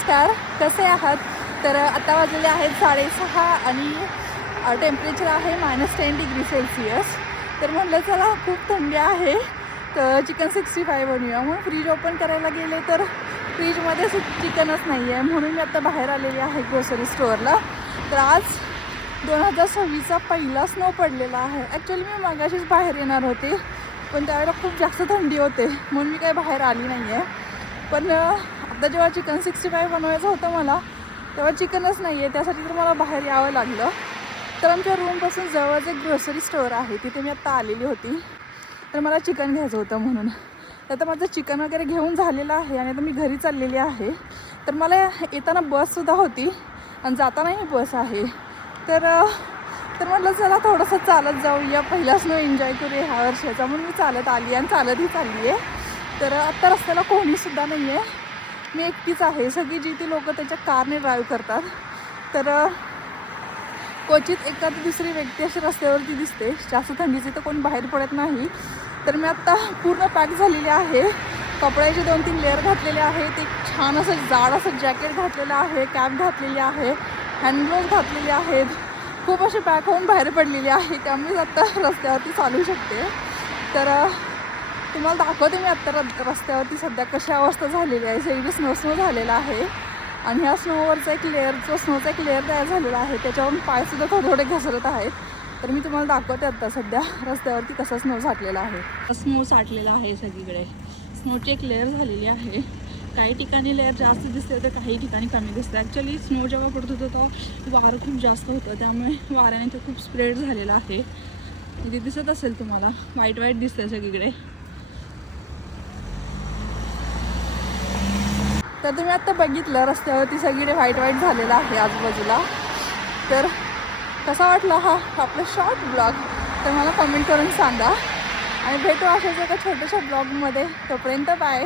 नमस्कार, कसे आहात? तर आता वाजलेले आहेत 6:30 आणि टेम्परेचर आहे -10 डिग्री सेल्सिअस. तर म्हटलं चला खूप थंडी आहे तर चिकन 65 बनवूया. म्हणून फ्रीज ओपन करायला गेले तर फ्रीजमध्ये चिकनच नाही आहे. म्हणून मी आता बाहेर आलेली आहे ग्रोसरी स्टोअरला. तर आज 2026चा पहिला स्नो पडलेला आहे. ॲक्च्युली मी मगाशीच बाहेर येणार होते पण त्यावेळेला खूप जास्त थंडी होते म्हणून मी काही बाहेर आली नाही आहे. पण आता जेव्हा चिकन 65 बनवायचं होतं मला तेव्हा चिकनच नाही आहे. त्यासाठी तर मला बाहेर यावं लागलं. तर आमच्या रूमपासून जवळच एक ग्रोसरी स्टोअर आहे, तिथे मी आत्ता आलेली होती. तर मला चिकन घ्यायचं होतं म्हणून. तर आता माझं चिकन वगैरे घेऊन झालेलं आहे आणि आता मी घरी चाललेली आहे. तर मला येताना बससुद्धा होती आणि जातानाही बस आहे. तर म्हटलं चला थोडंसं चालत जाऊया, पहिला स्नो एन्जॉय करूया ह्या वर्षाचा. म्हणून मी चालत आली आणि चालतही चालली आहे. तर आत्ता रस्त्याला कोणीसुद्धा नाही आहे, मी एकटीच आहे. सगळी जी ती लोकं त्याच्या कारने ड्राईव्ह करतात. तर क्वचित एखादी दुसरी व्यक्ती अशी रस्त्यावरती दिसते. जास्त थंडीची तर कोणी बाहेर पडत नाही. तर मी आत्ता पूर्ण पॅक झालेली आहे. कपड्याचे 2-3 लेअर घातलेले आहेत. एक छान असं जाड असं जॅकेट घातलेलं आहे, कॅप घातलेली आहे, हँडग्लोव्ज घातलेले आहेत. खूप अशी पॅक होऊन बाहेर पडलेली आहे, त्यामुळे आत्ता रस्त्यावरती चालू शकते. तर तुम्हाला दाखवते मी आत्ता रस्त्यावरती सध्या कशी अवस्था झालेली आहे. सगळीकडे स्नो झालेला आहे आणि ह्या स्नोवरचा एक स्नोचा एक लेअर तयार झालेला आहे. त्याच्यावरून पायसुद्धा थोडे घसरत आहेत. तर मी तुम्हाला दाखवते आत्ता सध्या रस्त्यावरती कसा स्नो साठलेला आहे. स्नो साठलेला आहे सगळीकडे. स्नोची एक लेअर झालेली आहे. काही ठिकाणी लेअर जास्त दिसते तर काही ठिकाणी कमी दिसते. ॲक्च्युली स्नो जेव्हा पडत होतं तेव्हा वारं खूप जास्त होतं, त्यामुळे वाऱ्याने ते खूप स्प्रेड झालेलं आहे. इथे दिसत असेल तुम्हाला, व्हाईट दिसतंय सगळीकडे. तर तुम्ही आत्ता बघितलं रस्त्यावरती सगळीकडे व्हाईट झालेलं आहे आजूबाजूला. तर कसा वाटला हा आपला शॉर्ट ब्लॉग तर मला कमेंट करून सांगा आणि भेटू अशाच एका छोट्याशा ब्लॉगमध्ये. तोपर्यंत बाय.